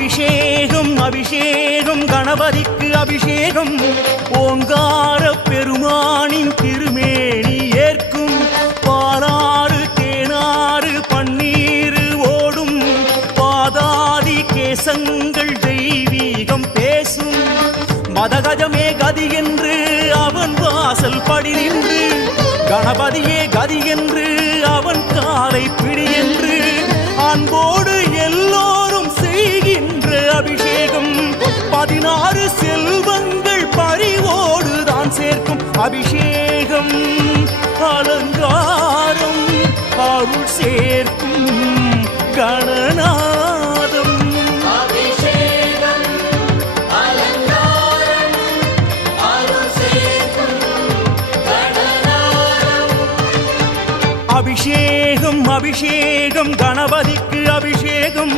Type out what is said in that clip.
அபிஷேகம் அபிஷேகம் கணபதிக்கு அபிஷேகம் ஓங்கார பெருமானின் திருமேனி ஏற்கும் பாலாறு தேனாறு பன்னீர் ஓடும் பாதாதி கேசங்கள் தெய்வீகம் பேசும் மதகஜமே கதி என்று அவன் வாசல் படி நின்று கணபதியே கதி என்று அவன் காலை பிடி என்று அன்போடு எல்லோரும் செய்கின்ற அபிஷேகம் 16 செல்வங்கள் பறிவோடு தான் சேர்க்கும் அபிஷேகம் அலங்காரம் அருள் சேர்க்கும் கணநாதம் அபிஷேகம் அபிஷேகம் கணபதிக்கு அபிஷேகம்